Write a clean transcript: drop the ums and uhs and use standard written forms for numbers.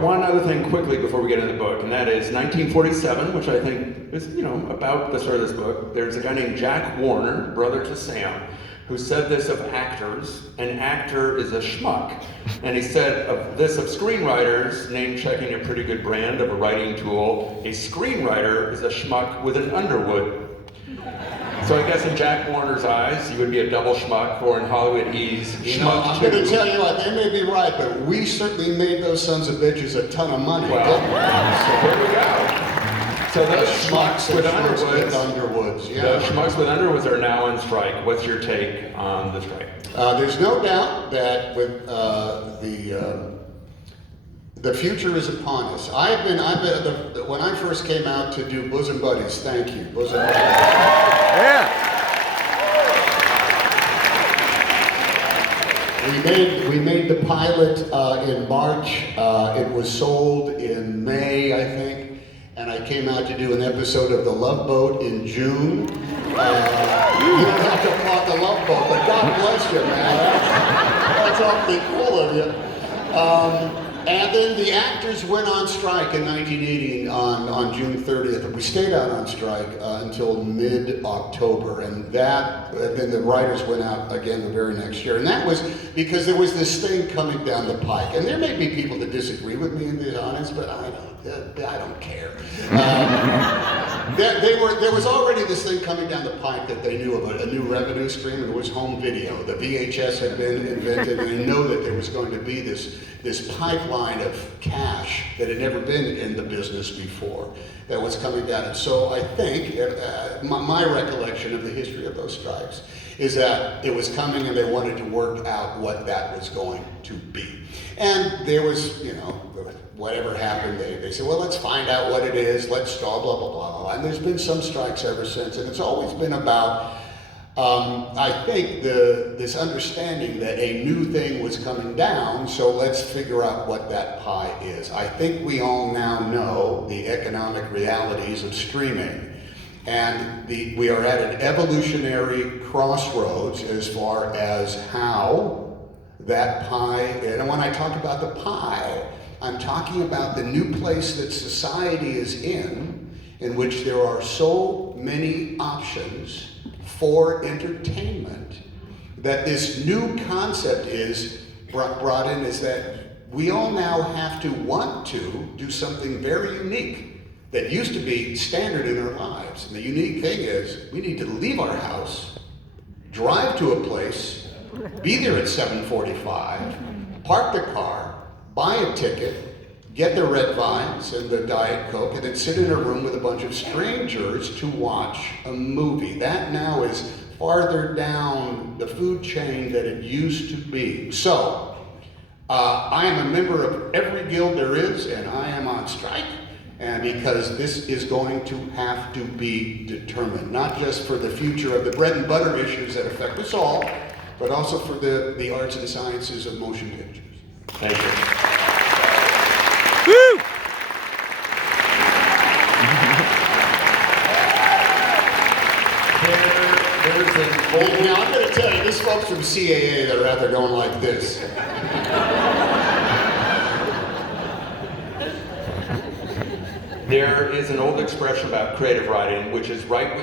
one other thing quickly before we get into the book, and that is 1947, which I think is, about the start of this book. There's a guy named Jack Warner, brother to Sam, who said this of actors: an actor is a schmuck. And he said of screenwriters, name checking a pretty good brand of a writing tool, a screenwriter is a schmuck with an Underwood. So I guess in Jack Warner's eyes, you would be a double schmuck, or in Hollywood, he's schmuck I'm too. going to tell you what, they may be right, but we certainly made those sons of bitches a ton of money. Well, so here we go. So those schmucks with Underwoods, yeah. Those schmucks with Underwoods are now on strike. What's your take on the strike? There's no doubt that with the future is upon us. When I first came out to do Bosom Buddies, thank you, Bosom Buddies. Yeah. We made the pilot in March. It was sold in May, I think, and I came out to do an episode of The Love Boat in June. You don't have to applaud The Love Boat, but God bless you, man. That's awfully cool of you. And then the actors went on strike in 1980 on June 30th. We stayed out on strike until mid-October, and then the writers went out again the very next year. And that was because there was this thing coming down the pike. And there may be people that disagree with me in this honest, but I don't care. There was already this thing coming down the pike that they knew of, a new revenue stream, and it was home video. The VHS had been invented, and they know that there was going to be this pipeline of cash that had never been in the business before that was coming down. And so I think, my recollection of the history of those strikes is that it was coming and they wanted to work out what that was going to be. And there was, whatever happened, they said, well, let's find out what it is, let's blah, blah, blah, blah, blah. And there's been some strikes ever since, and it's always been about, I think, this understanding that a new thing was coming down, so let's figure out what that pie is. I think we all now know the economic realities of streaming. And we are at an evolutionary crossroads as far as how that pie, and when I talk about the pie, I'm talking about the new place that society is in which there are so many options for entertainment, that this new concept is brought in, is that we all now have to want to do something very unique that used to be standard in our lives. And the unique thing is we need to leave our house, drive to a place, be there at 7:45, park the car, buy a ticket, get the red vines and the Diet Coke, and then sit in a room with a bunch of strangers to watch a movie. That now is farther down the food chain than it used to be. So, I am a member of every guild there is, and I am on strike. And because this is going to have to be determined, not just for the future of the bread and butter issues that affect us all, but also for the arts and sciences of motion pictures. Thank you. Woo! There's an old... Now, I'm going to tell you, there's folks from CAA that are out there going like this. There is an old expression about creative writing, which is write what